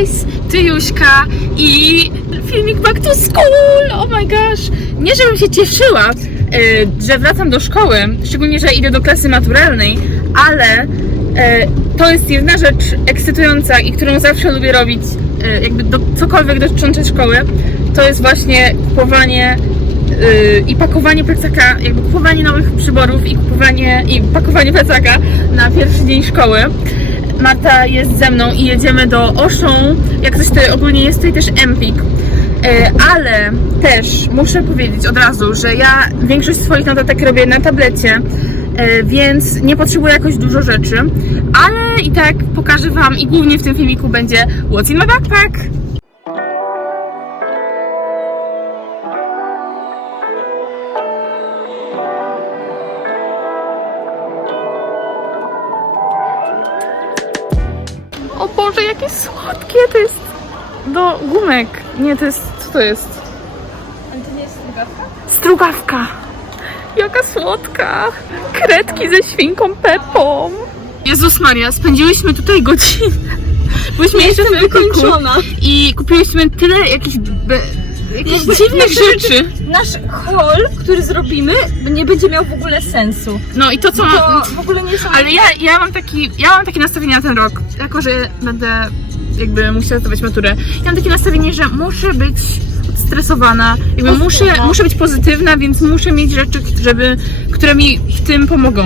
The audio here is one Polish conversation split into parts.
guys, tu Juśka i filmik back to school, oh my gosh. Nie żebym się cieszyła, e, że wracam do szkoły, szczególnie, że idę do klasy maturalnej, ale e, to jest jedna rzecz ekscytująca i którą zawsze lubię robić, e, jakby do, cokolwiek dotyczące szkoły, to jest właśnie kupowanie y, i pakowanie plecaka, jakby kupowanie nowych przyborów i kupowanie i pakowanie plecaka na pierwszy dzień szkoły. Marta jest ze mną i jedziemy do Oszą. Jak coś to ogólnie jest tutaj też Empik. Y, Ale też muszę powiedzieć od razu, że ja większość swoich notatek robię na tablecie, y, więc nie potrzebuję jakoś dużo rzeczy, ale i tak pokażę Wam i głównie w tym filmiku będzie What's in my backpack. Boże, jakie słodkie to jest do gumek. Nie, to jest, co to jest? Ale to nie jest strugawka? Strugawka. Jaka słodka. Kredki ze świnką Pepą. Jezus Maria, spędziłyśmy tutaj godzinę. Byliśmy jeszcze w wykończona. i kupiłyśmy tyle jakichś, be, jakichś dziwnych rzeczy. Nasz haul, który zrobimy, nie będzie miał w ogóle sensu. No i to co... To w ogóle nie są... Ale ja, ja mam taki, ja mam takie nastawienie na ten rok, jako że będę jakby musiała zdawać maturę. Ja mam takie nastawienie, że muszę być stresowana, jakby muszę, muszę być pozytywna, więc muszę mieć rzeczy, żeby, które mi w tym pomogą.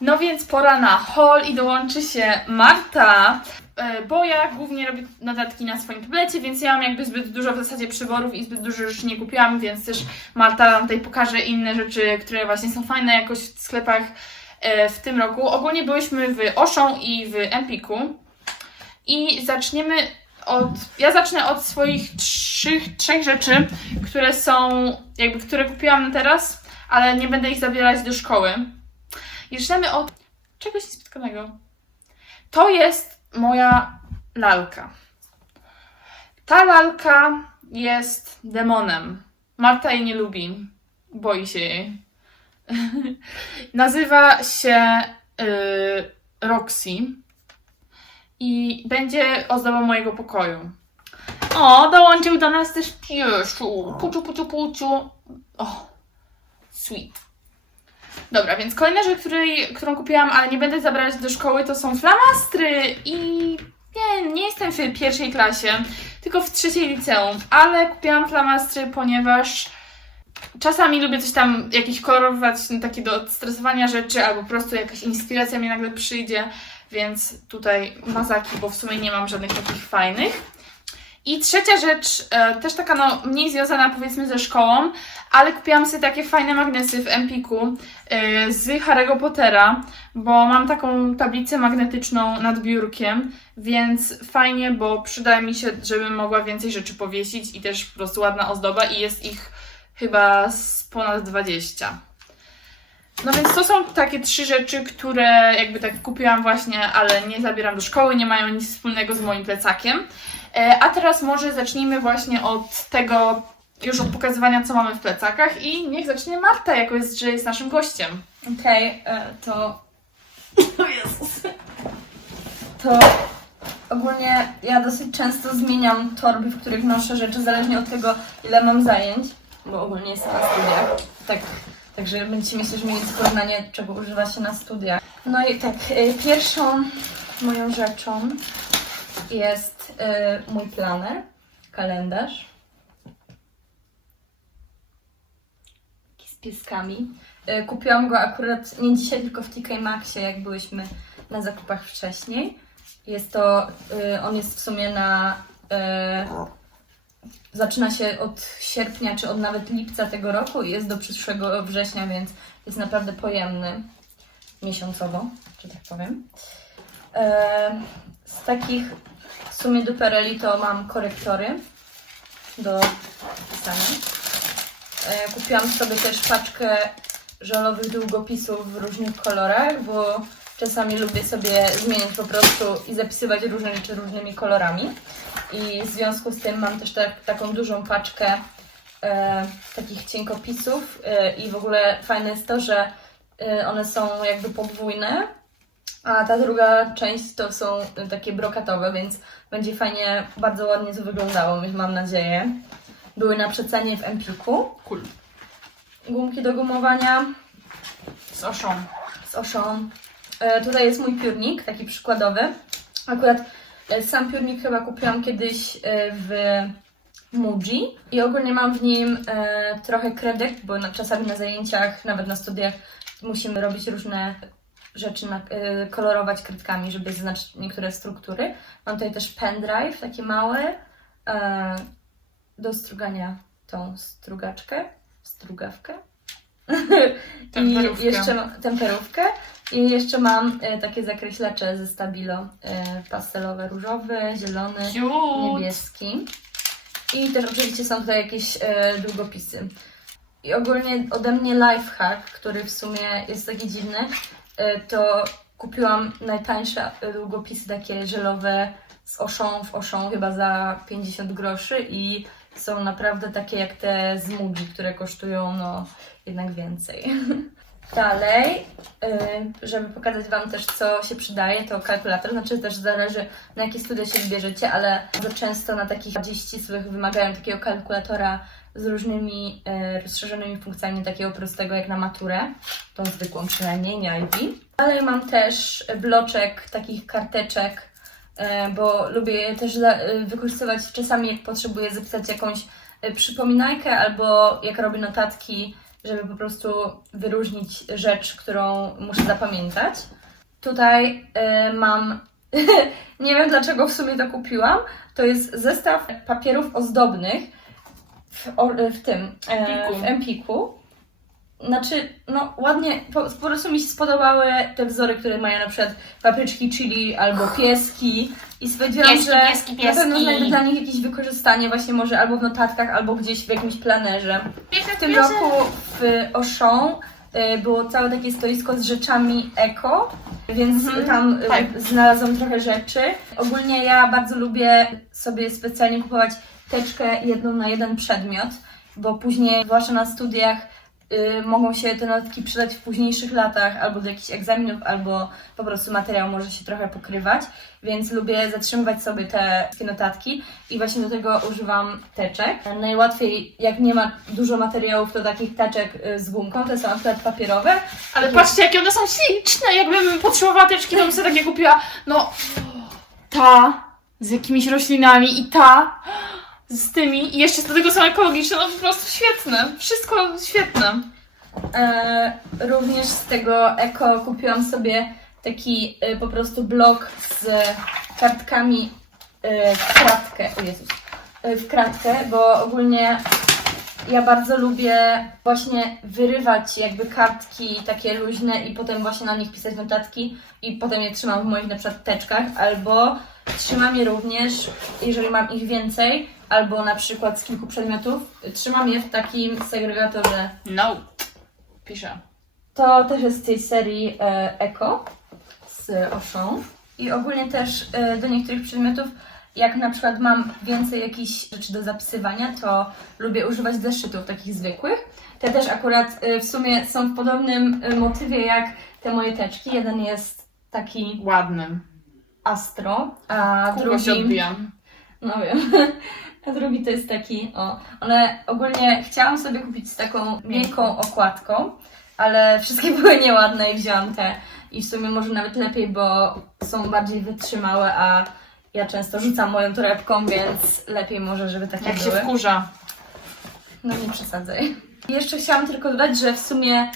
No więc pora na haul i dołączy się Marta, bo ja głównie robię notatki na swoim tablecie, więc ja mam jakby zbyt dużo w zasadzie przyborów i zbyt dużo rzeczy nie kupiłam, więc też Marta nam tutaj pokaże inne rzeczy, które właśnie są fajne jakoś w sklepach e, w tym roku. Ogólnie byliśmy w Oszą i w Empiku i zaczniemy od, ja zacznę od swoich trzech, trzech rzeczy, które są, jakby, które kupiłam teraz, ale nie będę ich zabierać do szkoły. I zaczynamy od czegoś niespotkanego. To jest moja lalka. Ta lalka jest demonem. Marta jej nie lubi. Boi się jej. Nazywa się y, Roxy i będzie ozdobą mojego pokoju. O, dołączył do nas też pieszu. Puciu, puciu, puciu. O, sweet. Dobra, więc kolejna rzecz, której, którą kupiłam, ale nie będę zabierać do szkoły, to są flamastry i nie, nie jestem w pierwszej klasie, tylko w trzeciej liceum, ale kupiłam flamastry, ponieważ czasami lubię coś tam, jakieś kolorować, no, takie do stresowania rzeczy, albo po prostu jakaś inspiracja mi nagle przyjdzie, więc tutaj mazaki, bo w sumie nie mam żadnych takich fajnych. I trzecia rzecz, e, też taka no mniej związana powiedzmy ze szkołą, ale kupiłam sobie takie fajne magnesy w Empiku e, z Harry'ego Pottera, bo mam taką tablicę magnetyczną nad biurkiem, więc fajnie, bo przyda mi się, żebym mogła więcej rzeczy powiesić i też po prostu ładna ozdoba i jest ich chyba z ponad 20. No więc to są takie trzy rzeczy, które jakby tak kupiłam właśnie, ale nie zabieram do szkoły, nie mają nic wspólnego z moim plecakiem. E, A teraz może zacznijmy właśnie od tego, już od pokazywania, co mamy w plecakach i niech zacznie Marta, jako jest, że jest naszym gościem. Okej, e, to... O Jezus. To ogólnie ja dosyć często zmieniam torby, w których noszę rzeczy, zależnie od tego, ile mam zajęć, bo ogólnie jestem na studiach. Tak, także będziecie myśleć, mieli porównanie, czego używa się na studiach. No i tak, e, pierwszą moją rzeczą jest mój planer, kalendarz. Z pieskami. E, Kupiłam go akurat nie dzisiaj, tylko w TK Maxie, jak byłyśmy na zakupach wcześniej. Jest to, y, on jest w sumie na. Zaczyna się od sierpnia, czy od nawet lipca tego roku i jest do przyszłego września, więc jest naprawdę pojemny miesiącowo, że tak powiem. E, Z takich w sumie dupereli to mam korektory do pisania. E, Kupiłam sobie też paczkę żelowych długopisów w różnych kolorach, bo czasami lubię sobie zmienić po prostu i zapisywać różne rzeczy różnymi kolorami. I w związku z tym mam też tak, taką dużą paczkę e, takich cienkopisów e, i w ogóle fajne jest to, że e, one są jakby podwójne A ta druga część to są y, takie brokatowe, więc będzie fajnie, bardzo ładnie to wyglądało, więc mam nadzieję. Były na przecenie w Empiku. Cool. Gumki do gumowania Z oszą. z Oszą. E, tutaj jest mój piórnik, taki przykładowy. Akurat e, sam piórnik chyba kupiłam kiedyś e, w Muji i ogólnie mam w nim e, trochę kredek, bo na, czasami na zajęciach, nawet na studiach musimy robić różne rzeczy, na, e, kolorować kredkami, żeby zaznaczyć niektóre struktury. Mam tutaj też pendrive, taki mały, e, do strugania tą strugaczkę, strugawkę. I jeszcze mam temperówkę. I jeszcze mam e, takie zakreślacze ze Stabilo. E, pastelowe, różowy, zielony, Cute. niebieski. I też oczywiście są tutaj jakieś e, długopisy. I ogólnie ode mnie lifehack, który w sumie jest taki dziwny, to kupiłam najtańsze e, długopisy takie żelowe z oszą w oszą chyba za 50 groszy i są naprawdę takie jak te z Muji, które kosztują no jednak więcej. Dalej, y, żeby pokazać Wam też, co się przydaje, to kalkulator. Znaczy też zależy, na jakie studia się zbierzecie, ale bardzo często na takich bardziej ścisłych wymagają takiego kalkulatora z różnymi y, rozszerzonymi funkcjami, takiego prostego jak na maturę, tą zwykłą przynajmniej, nie IB. Dalej mam też bloczek takich karteczek, y, bo lubię je też wykorzystywać czasami, jak potrzebuję zapisać jakąś przypominajkę albo jak robię notatki, żeby po prostu wyróżnić rzecz, którą muszę zapamiętać. Tutaj y, mam, nie wiem dlaczego w sumie to kupiłam, to jest zestaw papierów ozdobnych w, w tym, e, w Empiku. Znaczy, no ładnie, po, po prostu mi się spodobały te wzory, które mają na przykład papryczki chili albo pieski i stwierdziłam, Pieski, że pieski, na pewno pieski. znajdę dla nich jakieś wykorzystanie właśnie może albo w notatkach, albo gdzieś w jakimś planerze. Piękne W tym roku w Auchan y, było całe takie stoisko z rzeczami eko, więc Mhm, tam y, tak. znalazłam trochę rzeczy. Ogólnie ja bardzo lubię sobie specjalnie kupować teczkę jedną na jeden przedmiot, bo później, zwłaszcza na studiach, y, mogą się te notatki przydać w późniejszych latach, albo do jakichś egzaminów, albo po prostu materiał może się trochę pokrywać, więc lubię zatrzymywać sobie te wszystkie notatki i właśnie do tego używam teczek. Najłatwiej, jak nie ma dużo materiałów, to takich teczek y, z gumką, te są akurat papierowe. Ale Takie- patrzcie, jakie one są śliczne! Jakbym potrzebowała teczki, to bym sobie takie kupiła. No, ta z jakimiś roślinami i ta z tymi. I jeszcze do tego są ekologiczne, no po prostu świetne. Wszystko świetne. E, również z tego eko kupiłam sobie taki y, po prostu blok z kartkami y, w kratkę. O Jezus. Y, w kratkę, bo ogólnie ja bardzo lubię właśnie wyrywać jakby kartki takie luźne i potem właśnie na nich pisać notatki i potem je trzymam w moich na przykład teczkach, albo trzymam je również, jeżeli mam ich więcej, albo na przykład z kilku przedmiotów, trzymam je w takim segregatorze No. Piszę. to też jest z tej serii e, Eko z Auchan. I ogólnie też e, do niektórych przedmiotów, jak na przykład mam więcej jakichś rzeczy do zapisywania, to lubię używać zeszytów takich zwykłych. Te też akurat e, w sumie są w podobnym e, motywie jak te moje teczki. Jeden jest taki Ładny. astro, a Kółko się drugi... odbija. No wiem. A drugi to jest taki, o, one ogólnie chciałam sobie kupić z taką miękką okładką, ale wszystkie były nieładne i wzięłam te. I w sumie może nawet lepiej, bo są bardziej wytrzymałe, a ja często rzucam moją torebką, więc lepiej może, żeby takie Jak się były. wkurza. No nie przesadzaj. I jeszcze chciałam tylko dodać, że w sumie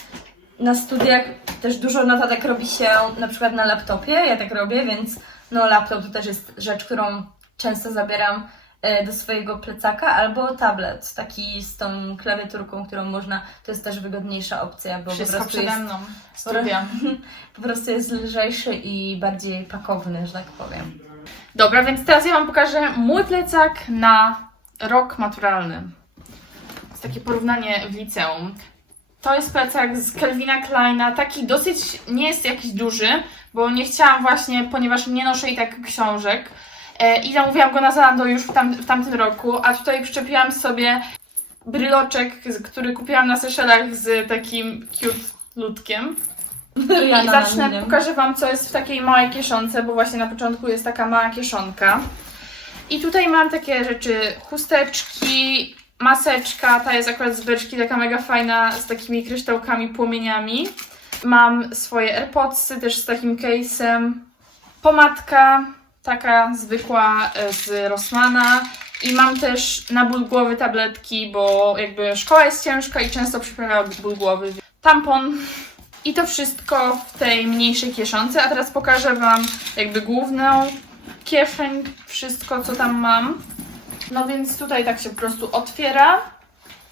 na studiach też dużo notatek robi się na przykład na laptopie, ja tak robię, więc no laptop to też jest rzecz, którą często zabieram e, do swojego plecaka, albo tablet, taki z tą klawiaturką, którą można, to jest też wygodniejsza opcja, bo po Wszystko prostu, przede jest, mną. Studia. po prostu jest lżejszy i bardziej pakowny, że tak powiem. Dobra, więc teraz ja Wam pokażę mój plecak na rok maturalny. To jest takie porównanie w liceum. To jest plecak z Calvina Kleina, taki dosyć, nie jest jakiś duży, bo nie chciałam właśnie, ponieważ nie noszę i tak książek. E, I zamówiłam go na Zalando już w, tam, w tamtym roku, a tutaj przyczepiłam sobie bryloczek, który kupiłam na Seszelach z takim cute ludkiem. I Rihanna zacznę, pokażę Wam, co jest w takiej małej kieszonce, bo właśnie na początku jest taka mała kieszonka. I tutaj mam takie rzeczy, chusteczki, maseczka, ta jest akurat z beczki, taka mega fajna, z takimi kryształkami, płomieniami. Mam swoje AirPodsy też z takim case'em. Pomadka, taka zwykła e, z Rossmana. I mam też na ból głowy tabletki, bo jakby szkoła jest ciężka i często przyprawia ból głowy. Tampon, i to wszystko w tej mniejszej kieszonce, a teraz pokażę Wam jakby główną kieszeń, wszystko co tam mam. No więc tutaj tak się po prostu otwiera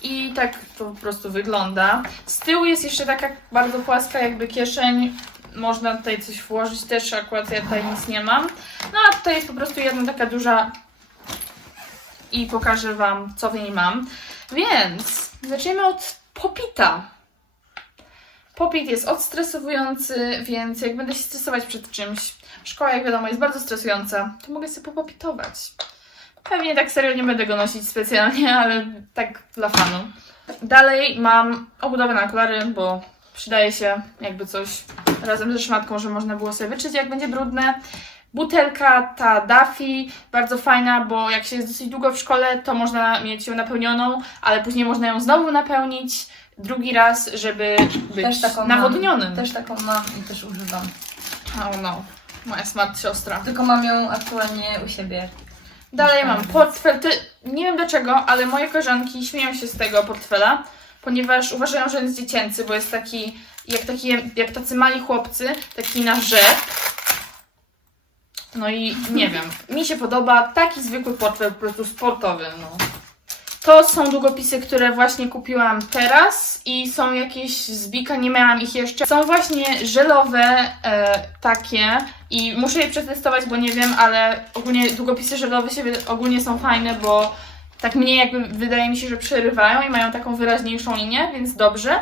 i tak to po prostu wygląda. Z tyłu jest jeszcze taka bardzo płaska jakby kieszeń, można tutaj coś włożyć też, akurat ja tutaj nic nie mam. No a tutaj jest po prostu jedna taka duża i pokażę Wam co w niej mam. Więc zaczniemy od popita. Popit jest odstresowujący, więc jak będę się stresować przed czymś, szkoła jak wiadomo jest bardzo stresująca, to mogę sobie popopitować. Pewnie tak serio nie będę go nosić specjalnie, ale tak dla fanu. Dalej mam obudowę na bo przydaje się jakby coś razem ze szmatką, że można było sobie wyczyć jak będzie brudne. Butelka ta Daffy, bardzo fajna, bo jak się jest dosyć długo w szkole, to można mieć ją napełnioną, ale później można ją znowu napełnić drugi raz, żeby być Też taką nawodnionym. Mam. Też taką mam i też używam. Oh no, moja smart siostra. Tylko mam ją aktualnie u siebie. Dalej mam portfel. Ty, nie wiem dlaczego, ale moje koleżanki śmieją się z tego portfela, ponieważ uważają, że jest dziecięcy, bo jest taki, jak, taki, jak tacy mali chłopcy, taki na rzep. No i nie wiem, mi się podoba taki zwykły portfel, po prostu sportowy. No. To są długopisy, które właśnie kupiłam teraz i są jakieś z Bika, nie miałam ich jeszcze. Są właśnie żelowe e, takie i muszę je przetestować, bo nie wiem, ale ogólnie długopisy żelowe się ogólnie są fajne, bo tak mniej jakby wydaje mi się, że przerywają i mają taką wyraźniejszą linię, więc dobrze.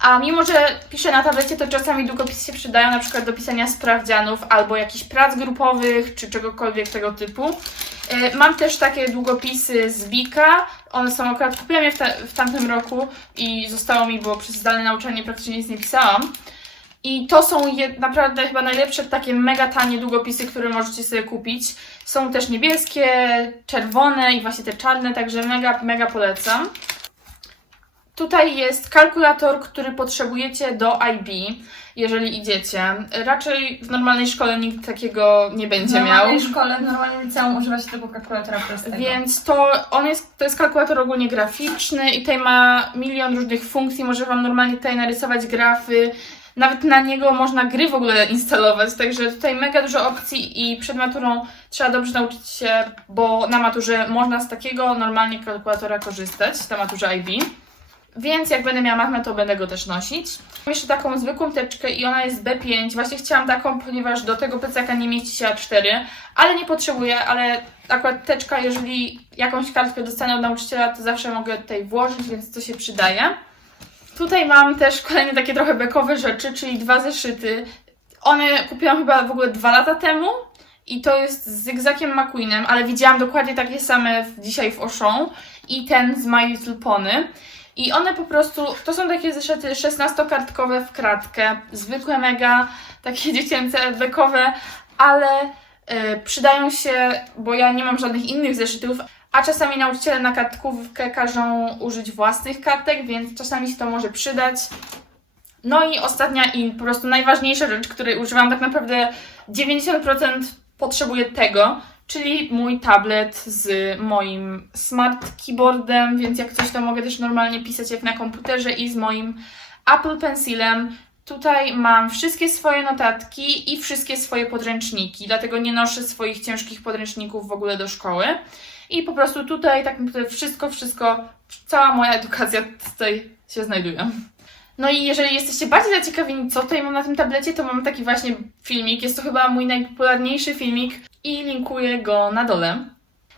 A mimo, że piszę na tablecie, to czasami długopisy się przydają na przykład do pisania sprawdzianów albo jakichś prac grupowych czy czegokolwiek tego typu. E, Mam też takie długopisy z Bika. One są akurat, kupiłam je w, w tamtym roku i zostało mi, bo przez zdalne nauczanie praktycznie nic nie pisałam. I to są je, naprawdę chyba najlepsze takie mega tanie długopisy, które możecie sobie kupić. Są też niebieskie, czerwone i właśnie te czarne, także mega, mega polecam. Tutaj jest kalkulator, który potrzebujecie do IB, jeżeli idziecie. Raczej w normalnej szkole nikt takiego nie będzie w miał. normalnej szkole, w normalnym liceum używa się tego kalkulatora prostego. Więc to on jest, to jest kalkulator ogólnie graficzny i tutaj ma milion różnych funkcji. Może Wam normalnie tutaj narysować grafy. Nawet na niego można gry w ogóle instalować, także tutaj mega dużo opcji i przed maturą trzeba dobrze nauczyć się, bo na maturze można z takiego normalnie kalkulatora korzystać, na maturze IB. Więc jak będę miała matmę, to będę go też nosić. Mam jeszcze taką zwykłą teczkę i ona jest B5. Właśnie chciałam taką, ponieważ do tego plecaka nie mieści się A4, ale nie potrzebuję, ale akurat teczka, jeżeli jakąś kartkę dostanę od nauczyciela, to zawsze mogę tutaj włożyć, więc to się przydaje. Tutaj mam też kolejne takie trochę bekowe rzeczy, czyli dwa zeszyty. One kupiłam chyba w ogóle dwa lata temu i to jest z Zygzakiem McQueenem, ale widziałam dokładnie takie same dzisiaj w Auchan i ten z My Little Pony. I one po prostu, to są takie zeszyty 16-kartkowe w kratkę, zwykłe mega, takie dziecięce, bekowe, ale y, przydają się, bo ja nie mam żadnych innych zeszytów, a czasami nauczyciele na kartkówkę każą użyć własnych kartek, więc czasami się to może przydać. No i ostatnia i po prostu najważniejsza rzecz, której używam tak naprawdę 90% potrzebuję tego, czyli mój tablet z moim smart keyboardem, więc jak coś to mogę też normalnie pisać jak na komputerze i z moim Apple Pencilem. Tutaj mam wszystkie swoje notatki i wszystkie swoje podręczniki, dlatego nie noszę swoich ciężkich podręczników w ogóle do szkoły. I po prostu tutaj tak naprawdę wszystko, wszystko, cała moja edukacja tutaj się znajduje. No i jeżeli jesteście bardziej zaciekawieni, co tutaj mam na tym tablecie, to mam taki właśnie filmik. Jest to chyba mój najpopularniejszy filmik i linkuję go na dole.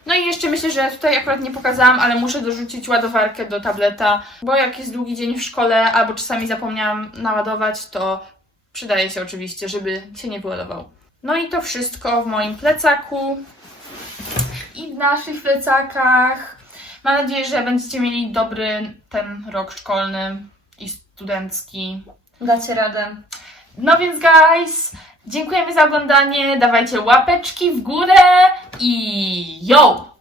No i jeszcze myślę, że tutaj akurat nie pokazałam, ale muszę dorzucić ładowarkę do tableta, bo jak jest długi dzień w szkole albo czasami zapomniałam naładować, to przydaje się oczywiście, żeby się nie wyładował. No i to wszystko w moim plecaku i w naszych plecakach. Mam nadzieję, że będziecie mieli dobry ten rok szkolny studencki. Dacie radę. No więc guys, dziękujemy za oglądanie, dawajcie łapeczki w górę i yo!